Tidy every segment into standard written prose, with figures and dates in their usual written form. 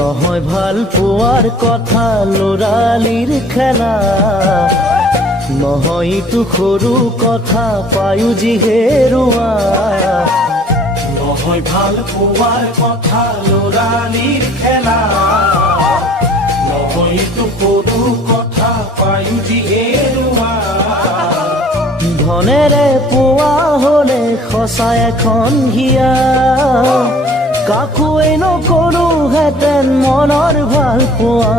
নহয় ভাল পোৱাৰ কথা ল'ৰালিৰ খেলা, নহয় ইটো সৰু কথা পায়ো যি হেৰুৱা। নহয় ভাল পোৱাৰ কথা ল'ৰালিৰ খেলা, নহয় ইটো সৰু কথা পায়ো যি হেৰুৱা। ধনেৰে পোৱা হলে সঁচা এখন হিয়া, কাকোৱে নকৰোহেঁতেন মনৰ ভাল পোৱা।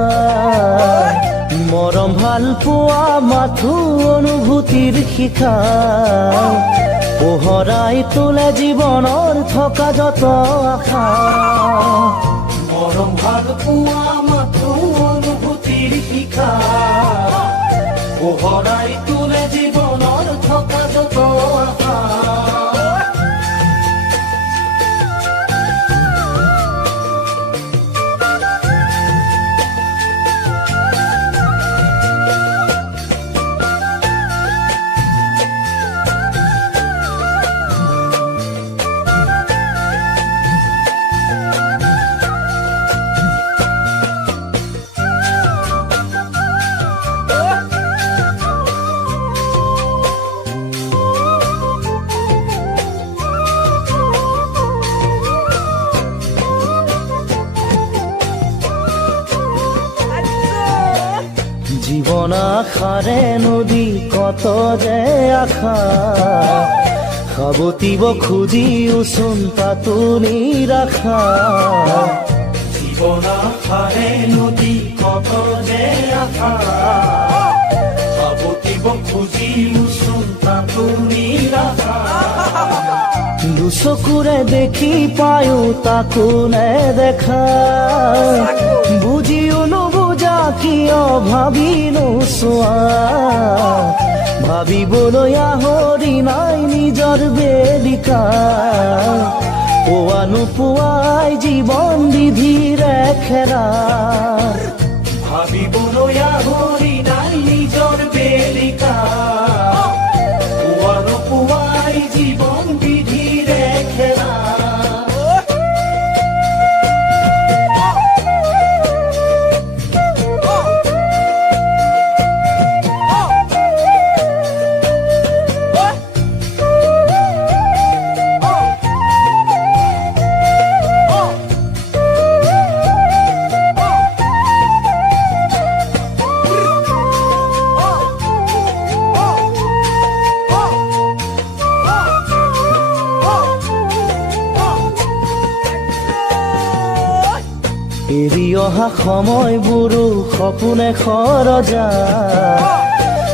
মৰম ভাল পোৱা মাথো অনুভূতিৰ শিখা, পোহৰাই তোলে জীৱনৰ থকা যত আশা। মৰম ভাল পোৱা মাথো অনুভূতিৰ শিখা, পোহৰাই তোলে জীৱনৰ থকা যত আশা। জীৱন আশাৰে নদী কত যে আশা, সাবতিব খুজিওচোন তাতো নিৰাশা। জীৱন আশাৰে নদী কত যে আশা, সাবতিব খুজিওচোন তাতো নিৰাশা। দুচকুৰে দেখি পায়ো তাকো নেদেখা, বুজিও নুবুজা কিয় ভাবি নোচোৱা। ভাবিবলৈ আহৰি নাই নিজৰ বেদিকা, পোৱা নোপোৱাই জীৱন বিধিৰে খেলা। ভাবিবলৈ আহৰি নাই নিজৰ বেদিকা, পোৱা নোপোৱাই জীৱন বিধিৰে খেলা। এৰি অহা সময়বোৰো সপোনে খৰজা,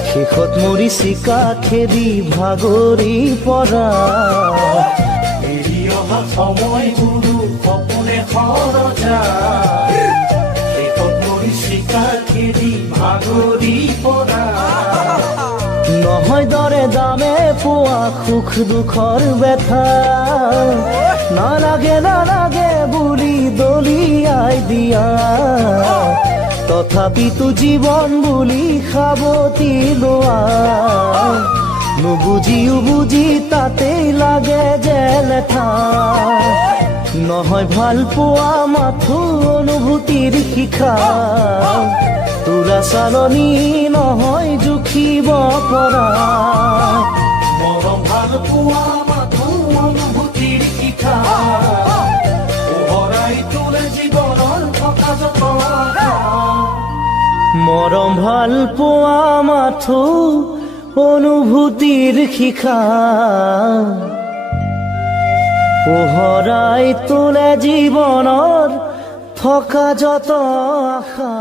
শেষত মৰি চিকা খেদি ভাগৰি পৰা। এৰি অহা সময়বোৰো সপোনে খৰজা, শেষত মৰি চিকা খেদি ভাগৰি পৰা। নহয় দৰে দামে পোৱা সুখ দুখৰ ব্যথা, নালাগে নালাগে বুলি দলিয়াই দিয়া। তথাপিতো জীৱন বুলি সাবতি লোৱা, নুবুজিও বুজি তাতেই লাগে যে লেঠা। নহয় ভাল পোৱা মাথো অনুভূতিৰ শিখা, তোৰা চালনি নহয় জুখিব পৰা। মৰম ভাল পোৱা মাথো অনুভূতিৰ শিখা, পোহৰাই তোলে জীৱনৰ থকা যত আশা। মৰম ভাল পোৱা মাথো অনুভূতিৰ শিখা, পোহৰাই তোলে জীৱনৰ থকা যত আশা।